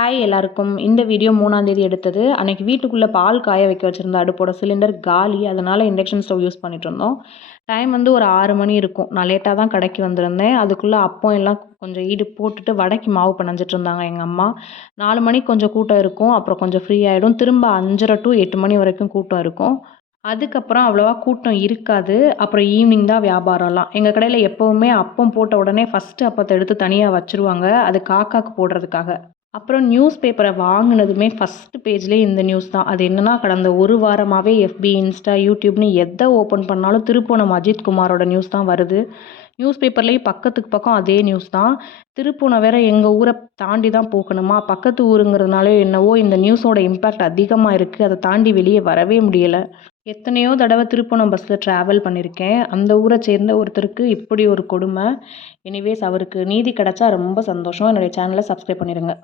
Hi எல்லாருக்கும். இந்த video 3ஆம் தேதி எடுத்தது. அன்னைக்கு வீட்டுக்குள்ளே பால் காய வைக்க வச்சுருந்த அடுப்போட சிலிண்டர் காலி. அதனால் இண்டக்ஷன் ஸ்டவ் யூஸ் பண்ணிகிட்ருந்தோம். டைம் வந்து ஒரு 6 மணி இருக்கும். நான் லேட்டாக தான் கடைக்கு வந்திருந்தேன். அதுக்குள்ளே அப்பம் எல்லாம் கொஞ்சம் ஈடு போட்டுட்டு வடைக்கு மாவு பெனஞ்சிட்டு இருந்தாங்க எங்கள் அம்மா. 4 மணிக்கு கொஞ்சம் கூட்டம் இருக்கும். அப்புறம் கொஞ்சம் ஃப்ரீ ஆகிடும். திரும்ப 5:30 to 8 மணி வரைக்கும் கூட்டம் இருக்கும். அதுக்கப்புறம் அவ்வளோவா கூட்டம் இருக்காது. அப்புறம் ஈவினிங் தான் வியாபாரம்லாம். எங்கள் கடையில் எப்போவுமே அப்பம் போட்ட உடனே ஃபஸ்ட்டு அப்பத்தை எடுத்து தனியாக வச்சுருவாங்க. அது காக்காக்கு போடுறதுக்காக. அப்புறம் நியூஸ் பேப்பரை வாங்கினதுமே ஃபஸ்ட்டு பேஜ்லேயே இந்த நியூஸ் தான். அது என்னன்னா, கடந்த ஒரு வாரமாகவே எஃபி, இன்ஸ்டா, யூடியூப்னு எதை ஓப்பன் பண்ணாலும் திருப்புவனம் அஜித் குமாரோட நியூஸ் தான் வருது. நியூஸ் பேப்பர்லேயும் பக்கத்துக்கு பக்கம் அதே நியூஸ் தான். திருப்புவனம் வேற எங்கள் ஊரை தாண்டி தான் போகணுமா, பக்கத்து ஊருங்கிறதுனால என்னவோ இந்த நியூஸோட இம்பேக்ட் அதிகமாக இருக்குது. அதை தாண்டி வெளியே வரவே முடியலை. எத்தனையோ தடவை திருப்புவனம் பஸ்ஸில் ட்ராவல் பண்ணியிருக்கேன். அந்த ஊரை சேர்ந்த ஒருத்தருக்கு இப்படி ஒரு கொடுமை. எனிவேஸ் அவருக்கு நீதி கிடைச்சா ரொம்ப சந்தோஷம். என்னுடைய சேனலை சப்ஸ்கிரைப் பண்ணிடுங்க.